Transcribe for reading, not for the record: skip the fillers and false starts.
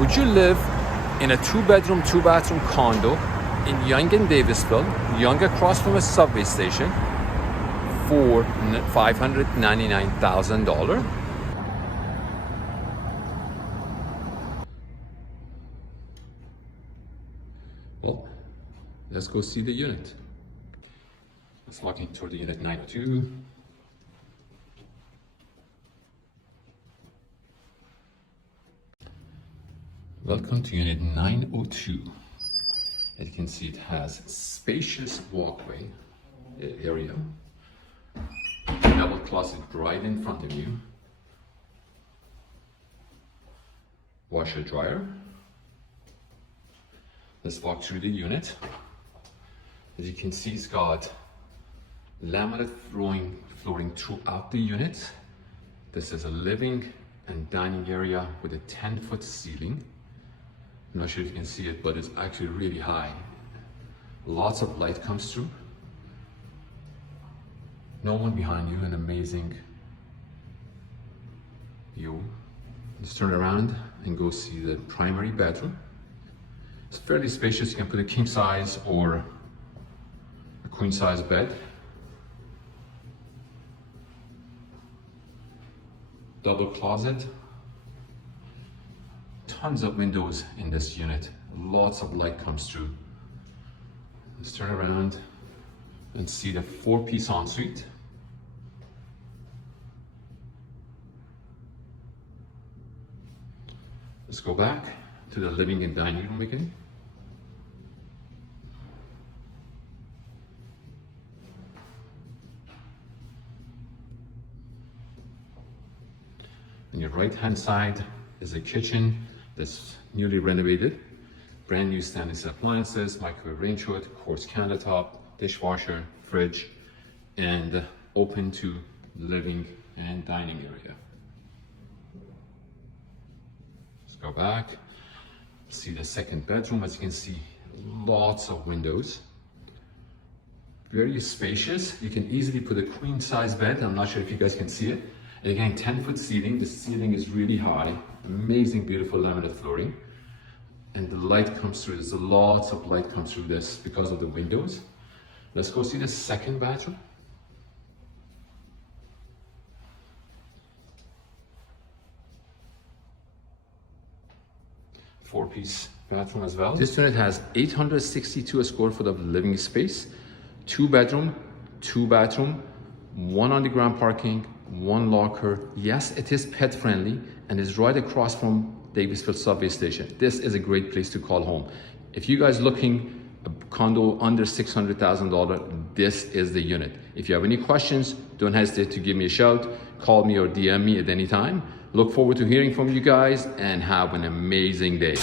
Would you live in a 2-bedroom, 2-bathroom condo in Yonge and Davisville, Yonge across from a subway station, for $599,000? Well, let's go see the unit. Let's walk into the unit 902. Welcome to unit 902. As you can see, it has spacious walkway area, double closet right in front of you, washer dryer. Let's walk through the unit. As you can see, it's got laminate flooring throughout the unit. This is a living and dining area with a 10-foot ceiling. I'm not sure if you can see it, but it's actually really high. Lots of light comes through. No one behind you, an amazing view. Let's turn around and go see the primary bedroom. It's fairly spacious. You can put a king size or a queen size bed. Double closet. Tons of windows in this unit. Lots of light comes through. Let's turn around and see the 4-piece ensuite. Let's go back to the living and dining room again. On your right hand side is a kitchen that's newly renovated. Brand new stainless appliances, microwave range hood, quartz countertop, dishwasher, fridge, and open to living and dining area. Let's go back, see the second bedroom. As you can see, lots of windows. Very spacious. You can easily put a queen size bed. I'm not sure if you guys can see it. And again, 10-foot ceiling. The ceiling is really high. Amazing, beautiful laminate flooring. And the light comes through. There's lots of light comes through this because of the windows. Let's go see the second bathroom. Four-piece bathroom as well. This unit has 862 square foot of living space, 2-bedroom, 2-bathroom, 1 underground parking, 1 locker. Yes, it is pet friendly and is right across from Davisville subway station. This is a great place to call home. If you guys looking a condo under $600,000, this is the unit. If you have any questions, don't hesitate to give me a shout, call me or DM me at any time. Look forward to hearing from you guys and have an amazing day.